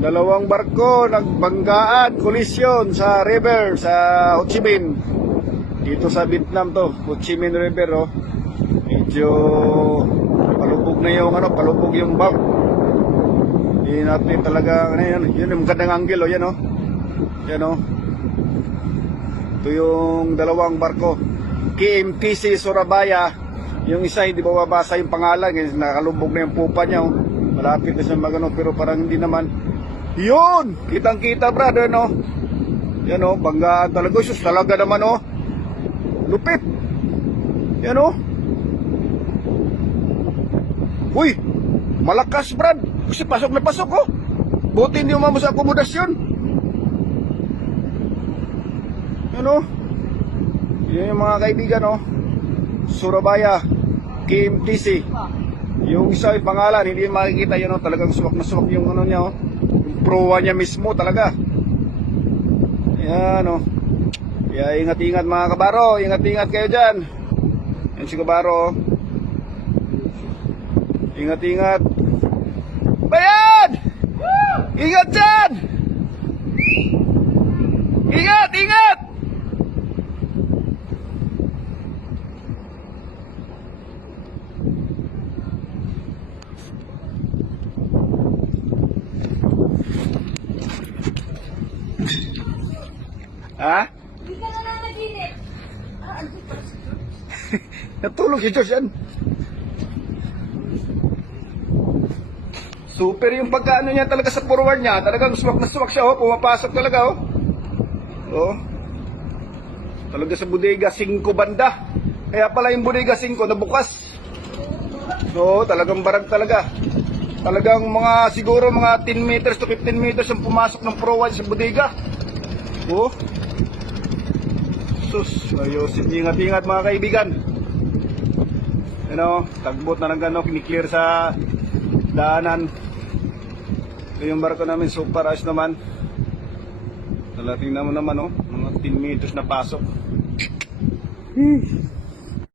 Dalawang barko nagbanggaan, kolisyon sa river sa Ho Chi Minh. Dito sa Vietnam to, Ho Chi Minh River, oh. Medyo palubog na yung palubog yung bag. Hindi natin talaga yan yung magandang angle, oh, yan, oh. Yan, oh. Ito yung dalawang barko. KMTC Surabaya. Yung isa hindi ba mabasa yung pangalan, nakalubog na yung pupa niya, oh. Malapit na siya magano, pero parang hindi naman. Yun! Kitang-kita, brother, no? Yan, oh, banggaan talaga. Sus, talaga naman, oh. Lupit. Yan, oh. Uy! Malakas, brad. Kasi pasok na pasok, oh. Buti hindi umamos sa akomodasyon. Yan, oh. Yan yung mga kaibigan, oh. Surabaya, KMTC. Yung isa yung pangalan, hindi makikita, yun, oh. Talagang suwak na suwak yung ano niya, oh. Proa niya mismo talaga. Yan, oh. Kaya ingat-ingat mga kabaro. Ingat-ingat kayo dyan. Yan si kabaro, oh. Ingat-ingat. Bayan! Ingat dyan! Ingat! Ingat! Ha? Hindi ka na nanaginip. Andun pa si George. Natulog si George yan. Super yung pagkaano niya talaga sa forward niya. Talagang swak na swak siya, oh. Pumapasok talaga, oh. Oh. Talaga sa bodega 5 banda. Kaya pala yung bodega 5 nabukas. So, talagang barag talaga. Talagang mga siguro mga 10 meters to 15 meters ang pumasok ng forward sa bodega. Oh. Sus, ayusin, ingat-ingat mga kaibigan. Ano, tagbot na ng gano'n, kiniklear sa daanan. Ito yung barko namin, super ayos naman. Tingnan mo naman, oh, mga 10 meters na pasok.